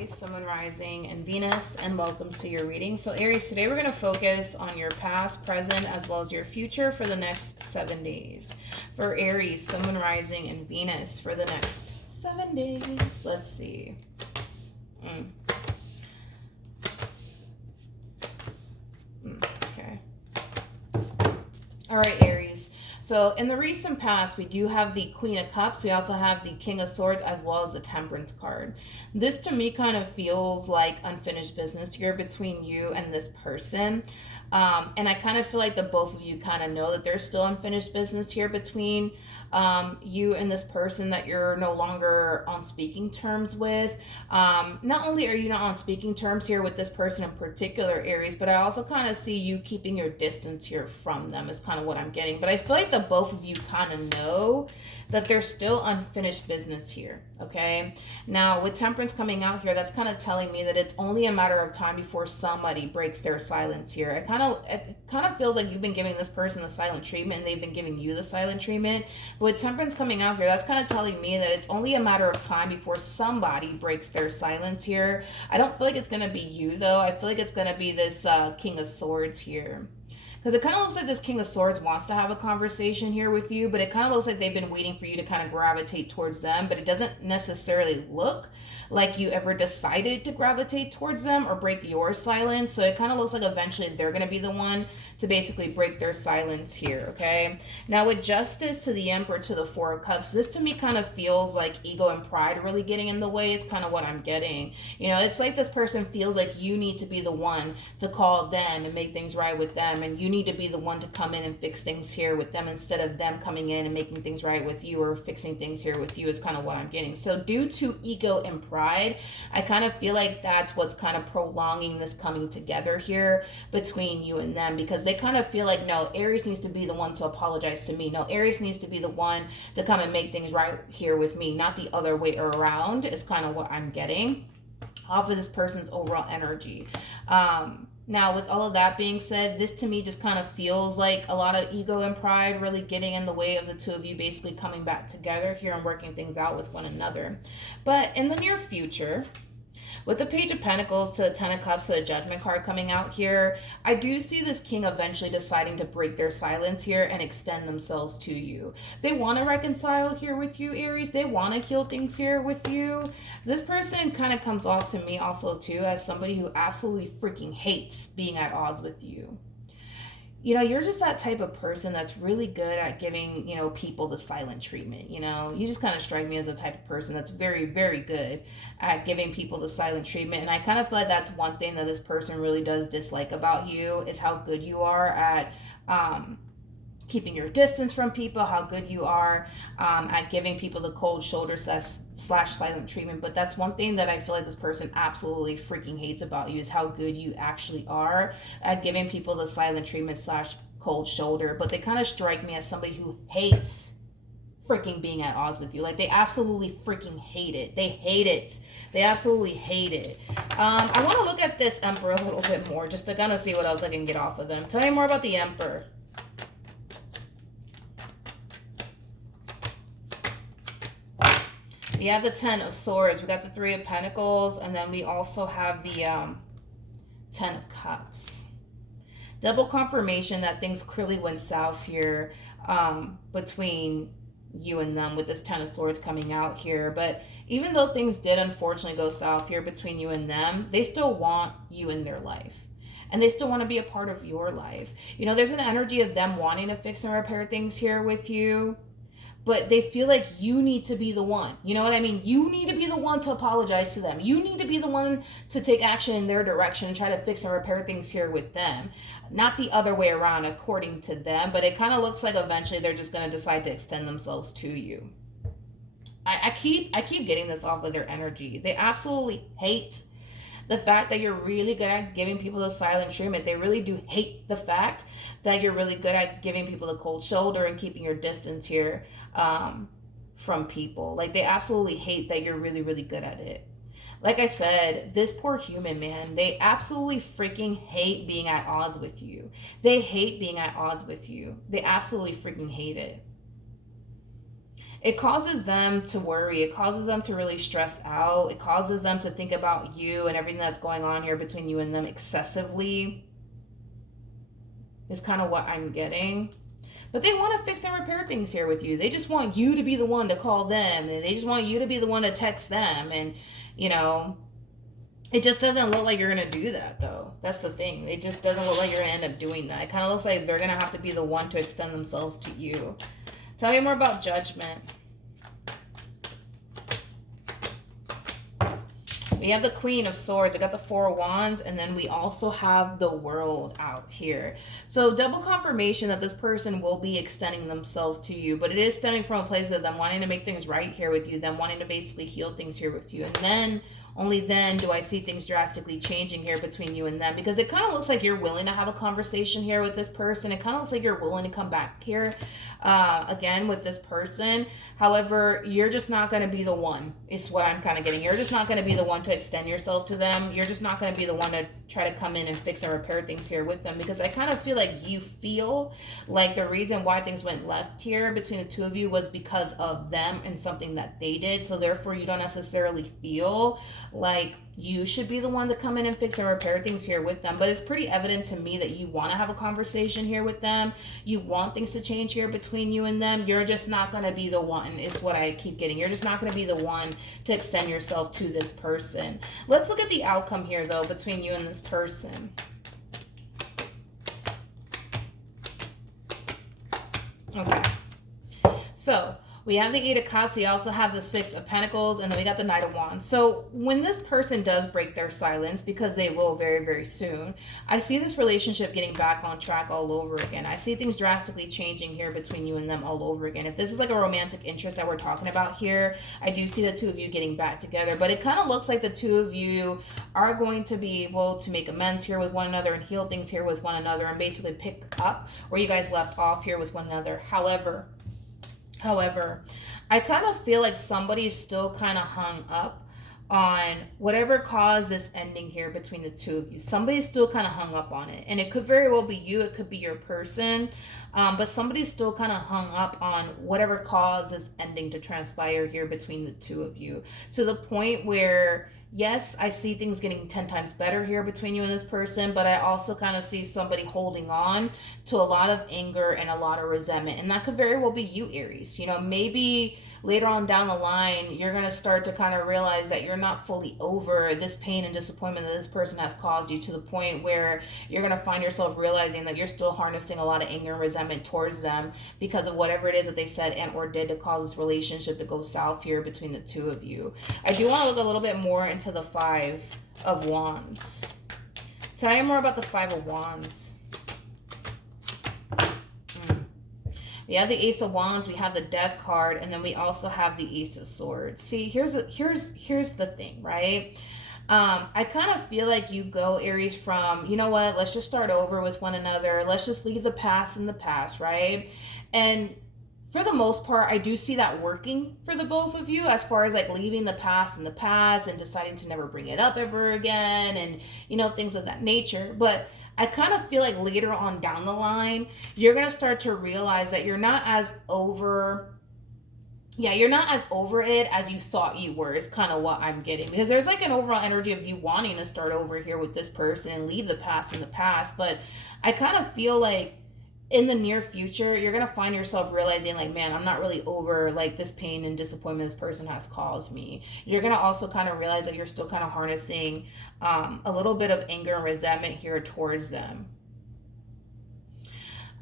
Aries, Sun, Moon, Rising, and Venus, and welcome to your reading. So Aries, today we're going to focus on your past, present, as well as your future for the next 7 days. For Aries, Sun, Moon, Rising, and Venus for the next 7 days. Let's see. Okay. All right, Aries. So in the recent past, we do have the Queen of Cups. We also have the King of Swords as well as the Temperance card. This to me kind of feels like unfinished business here between you and this person. And I kind of feel like the both of you kind of know that there's still unfinished business here between you and this person that you're no longer on speaking terms with. Not only are you not on speaking terms here with this person in particular, Aries, but I also kind of see you keeping your distance here from them is kind of what I'm getting. But I feel like the both of you kind of know that there's still unfinished business here, okay? Now, with Temperance coming out here, that's kind of telling me that it's only a matter of time before somebody breaks their silence here. It kind of feels like you've been giving this person the silent treatment and they've been giving you the silent treatment. But with Temperance coming out here, that's kind of telling me that it's only a matter of time before somebody breaks their silence here. I don't feel like it's going to be you, though. I feel like it's going to be this King of Swords here. Because it kind of looks like this King of Swords wants to have a conversation here with you, but it kind of looks like they've been waiting for you to kind of gravitate towards them, but it doesn't necessarily look like you ever decided to gravitate towards them or break your silence. So it kind of looks like eventually they're going to be the one to basically break their silence here, okay? Now with Justice to the Emperor to the Four of Cups, this to me kind of feels like ego and pride really getting in the way. It's kind of what I'm getting. You know, it's like this person feels like you need to be the one to call them and make things right with them, and you need to be the one to come in and fix things here with them instead of them coming in and making things right with you or fixing things here with you is kind of what I'm getting. So due to ego and pride, I kind of feel like that's what's kind of prolonging this coming together here between you and them, because they kind of feel like, no, Aries needs to be the one to apologize to me. No, Aries needs to be the one to come and make things right here with me, not the other way around is kind of what I'm getting off of this person's overall energy. Now, with all of that being said, this to me just kind of feels like a lot of ego and pride really getting in the way of the two of you basically coming back together here and working things out with one another. But in the near future, with the Page of Pentacles to the Ten of Cups to the Judgment card coming out here, I do see this king eventually deciding to break their silence here and extend themselves to you. They want to reconcile here with you, Aries. They want to heal things here with you. This person kind of comes off to me also too as somebody who absolutely freaking hates being at odds with you. You know, you're just that type of person that's really good at giving, you know, people the silent treatment. You know, you just kind of strike me as the type of person that's very, very good at giving people the silent treatment. And I kind of feel like that's one thing that this person really does dislike about you is how good you are at keeping your distance from people, how good you are at giving people the cold shoulder slash silent treatment. But that's one thing that I feel like this person absolutely freaking hates about you is how good you actually are at giving people the silent treatment slash cold shoulder. But they kind of strike me as somebody who hates freaking being at odds with you. Like, they absolutely freaking hate it. They hate it. They absolutely hate it. I want to look at this Emperor a little bit more just to kind of see what else I can get off of them. Tell me more about the Emperor. We have the Ten of Swords, we got the Three of Pentacles, and then we also have the Ten of Cups. Double confirmation that things clearly went south here between you and them with this Ten of Swords coming out here. But even though things did unfortunately go south here between you and them, they still want you in their life. And they still want to be a part of your life. You know, there's an energy of them wanting to fix and repair things here with you. But they feel like you need to be the one. You know what I mean? You need to be the one to apologize to them. You need to be the one to take action in their direction and try to fix and repair things here with them. Not the other way around according to them. But it kind of looks like eventually they're just going to decide to extend themselves to you. I keep getting this off of their energy. They absolutely hate the fact that you're really good at giving people the silent treatment. They really do hate the fact that you're really good at giving people the cold shoulder and keeping your distance here from people. Like, they absolutely hate that you're really, really good at it. Like I said, this poor human, man, they absolutely freaking hate being at odds with you. They hate being at odds with you. They absolutely freaking hate it. it causes them to worry. It causes them to really stress out. It causes them to think about you and everything that's going on here between you and them excessively, is kind of what I'm getting. But they want to fix and repair things here with you. They just want you to be the one to call them. And they just want you to be the one to text them. And, you know, it just doesn't look like you're going to do that, though. That's the thing. It just doesn't look like you're going to end up doing that. It kind of looks like they're going to have to be the one to extend themselves to you. Tell me more about Judgment. We have the Queen of Swords. I got the Four of Wands, and then we also have the World out here. So double confirmation that this person will be extending themselves to you, but it is stemming from a place of them wanting to make things right here with you, them wanting to basically heal things here with you. And then, only then do I see things drastically changing here between you and them, because it kind of looks like you're willing to have a conversation here with this person. It kind of looks like you're willing to come back here again with this person. However, you're just not going to be the one, is what I'm kind of getting. You're just not going to be the one to extend yourself to them. You're just not going to be the one to try to come in and fix and repair things here with them, because I kind of feel like you feel like the reason why things went left here between the two of you was because of them and something that they did. So therefore, you don't necessarily feel like you should be the one to come in and fix and repair things here with them. But it's pretty evident to me that you want to have a conversation here with them. You want things to change here between you and them. You're just not going to be the one, is what I keep getting. You're just not going to be the one to extend yourself to this person. Let's look at the outcome here, though, between you and this person. Okay. So we have the Eight of Cups. We also have the Six of Pentacles, and then we got the Knight of Wands. So when this person does break their silence, because they will very, very soon, I see this relationship getting back on track all over again. I see things drastically changing here between you and them all over again. If this is like a romantic interest that we're talking about here, I do see the two of you getting back together. But it kind of looks like the two of you are going to be able to make amends here with one another and heal things here with one another and basically pick up where you guys left off here with one another. However, I kind of feel like somebody's still kind of hung up on whatever caused this ending here between the two of you. Somebody's still kind of hung up on it. And it could very well be you. It could be your person. But somebody's still kind of hung up on whatever caused this ending to transpire here between the two of you. To the point where, yes, I see things getting 10 times better here between you and this person, but I also kind of see somebody holding on to a lot of anger and a lot of resentment. And that could very well be you, Aries. You know, maybe later on down the line, you're going to start to kind of realize that you're not fully over this pain and disappointment that this person has caused you, to the point where you're going to find yourself realizing that you're still harnessing a lot of anger and resentment towards them because of whatever it is that they said and or did to cause this relationship to go south here between the two of you. I do want to look a little bit more into the Five of Wands. Tell me more about the Five of Wands. We have the Ace of Wands, we have the Death card, and then we also have the Ace of Swords. See, here's the thing, right? I kind of feel like you go, Aries, from, you know what, let's just start over with one another. Let's just leave the past in the past, right? And for the most part, I do see that working for the both of you, as far as like leaving the past in the past and deciding to never bring it up ever again, and, you know, things of that nature. But I kind of feel like later on down the line, you're going to start to realize that you're not as over it as you thought you were, is kind of what I'm getting. Because there's like an overall energy of you wanting to start over here with this person and leave the past in the past. But I kind of feel like in the near future, you're going to find yourself realizing like, man, I'm not really over like this pain and disappointment this person has caused me. You're going to also kind of realize that you're still kind of harnessing a little bit of anger and resentment here towards them.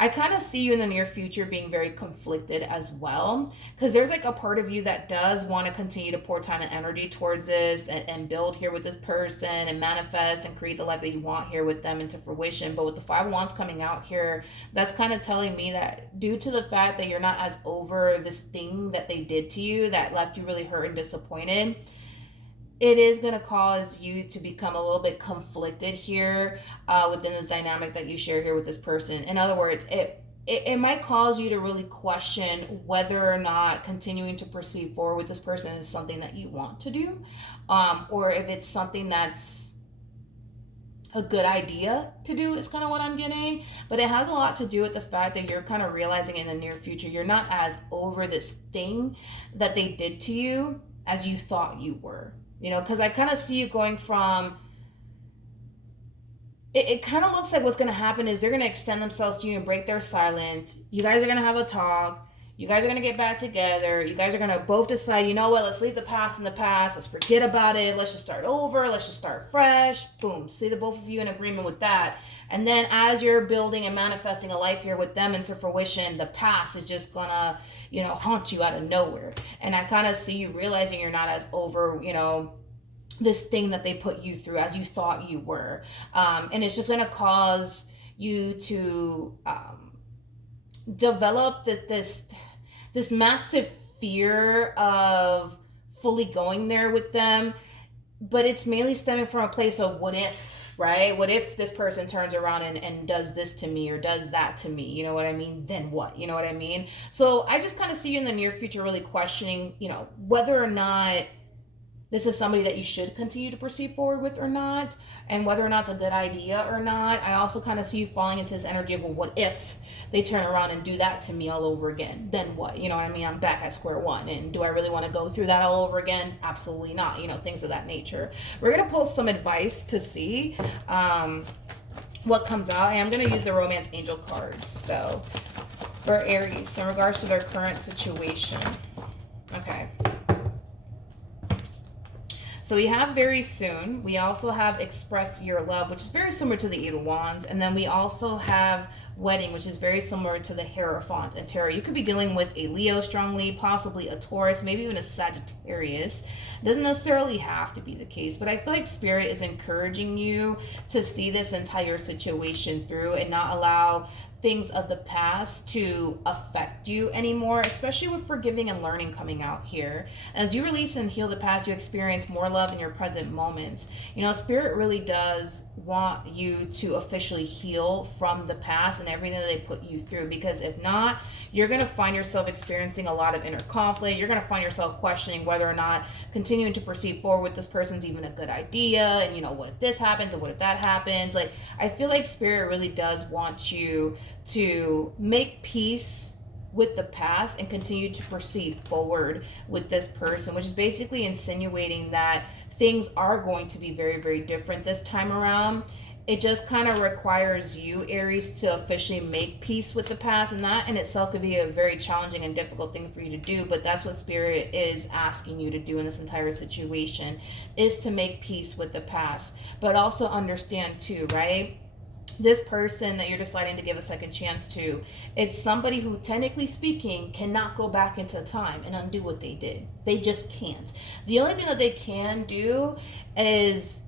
I kind of see you in the near future being very conflicted as well, because there's like a part of you that does want to continue to pour time and energy towards this and build here with this person and manifest and create the life that you want here with them into fruition. But with the Five of Wands coming out here, that's kind of telling me that due to the fact that you're not as over this thing that they did to you that left you really hurt and disappointed, it is going to cause you to become a little bit conflicted here within this dynamic that you share here with this person. In other words, it might cause you to really question whether or not continuing to proceed forward with this person is something that you want to do, or if it's something that's a good idea to do is kind of what I'm getting. But it has a lot to do with the fact that you're kind of realizing in the near future you're not as over this thing that they did to you as you thought you were. You know, because I kind of see you going from, it kind of looks like what's going to happen is they're going to extend themselves to you and break their silence. You guys are going to have a talk. You guys are going to get back together. You guys are going to both decide, you know what, let's leave the past in the past. Let's forget about it. Let's just start over. Let's just start fresh. Boom. See the both of you in agreement with that. And then as you're building and manifesting a life here with them into fruition, the past is just going to, you know, haunt you out of nowhere. And I kind of see you realizing you're not as over, you know, this thing that they put you through as you thought you were. And it's just going to cause you to develop this massive fear of fully going there with them, but it's mainly stemming from a place of what if, right? What if this person turns around and does this to me or does that to me? You know what I mean? Then what? You know what I mean? So I just kind of see you in the near future really questioning, you know, whether or not this is somebody that you should continue to proceed forward with or not, and whether or not it's a good idea or not. I also kind of see you falling into this energy of, well, what if they turn around and do that to me all over again? Then what? You know what I mean? I'm back at square one. And do I really want to go through that all over again? Absolutely not. You know, things of that nature. We're going to pull some advice to see what comes out. And I'm going to use the Romance Angel cards, though, for Aries in regards to their current situation. Okay. So we have very soon. We also have express your love, which is very similar to the Eight of Wands. And then we also have wedding, which is very similar to the Hierophant and Tarot. You could be dealing with a Leo strongly, possibly a Taurus, maybe even a Sagittarius. It doesn't necessarily have to be the case, but I feel like Spirit is encouraging you to see this entire situation through and not allow things of the past to affect you anymore, especially with forgiving and learning coming out here. As you release and heal the past, you experience more love in your present moments. You know, Spirit really does want you to officially heal from the past and everything that they put you through, because if not, you're going to find yourself experiencing a lot of inner conflict. You're going to find yourself questioning whether or not continuing to proceed forward with this person's even a good idea, and you know, what if this happens and what if that happens. Like, I feel like Spirit really does want you to make peace with the past and continue to proceed forward with this person, which is basically insinuating that things are going to be very, very different this time around. It just kind of requires you, Aries, to officially make peace with the past, and that in itself could be a very challenging and difficult thing for you to do, but that's what Spirit is asking you to do in this entire situation, is to make peace with the past. But also understand too, right? This person that you're deciding to give a second chance to, it's somebody who, technically speaking, cannot go back into time and undo what they did. They just can't. The only thing that they can do is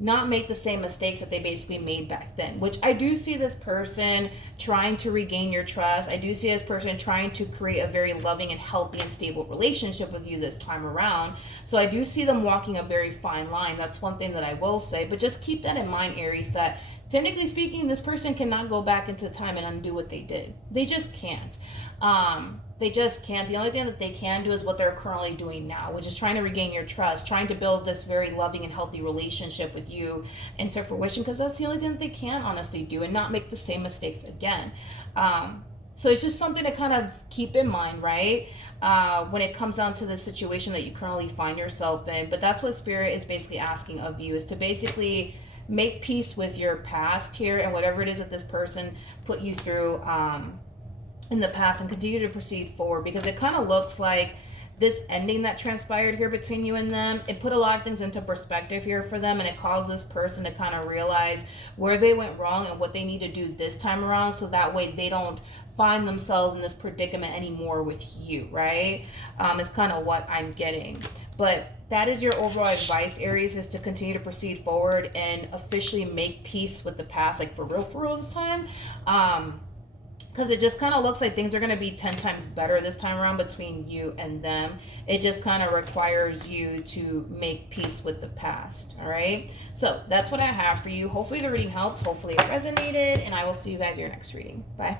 not make the same mistakes that they basically made back then, which I do see this person trying to regain your trust. I do see this person trying to create a very loving and healthy and stable relationship with you this time around. So I do see them walking a very fine line. That's one thing that I will say, but just keep that in mind, Aries, that technically speaking, this person cannot go back into time and undo what they did. They just can't. They just can't. The only thing that they can do is what they're currently doing now, which is trying to regain your trust, trying to build this very loving and healthy relationship with you into fruition, because that's the only thing that they can honestly do, and not make the same mistakes again. So it's just something to kind of keep in mind, right? When it comes down to the situation that you currently find yourself in. But that's what Spirit is basically asking of you, is to basically make peace with your past here and whatever it is that this person put you through in the past, and continue to proceed forward, because it kind of looks like this ending that transpired here between you and them, it put a lot of things into perspective here for them, and it caused this person to kind of realize where they went wrong and what they need to do this time around, so that way they don't find themselves in this predicament anymore with you, right? It's kind of what I'm getting. But that is your overall advice, Aries, is to continue to proceed forward and officially make peace with the past, like for real this time. Because it just kind of looks like things are going to be 10 times better this time around between you and them. It just kind of requires you to make peace with the past, all right? So that's what I have for you. Hopefully the reading helped. Hopefully it resonated, and I will see you guys in your next reading. Bye.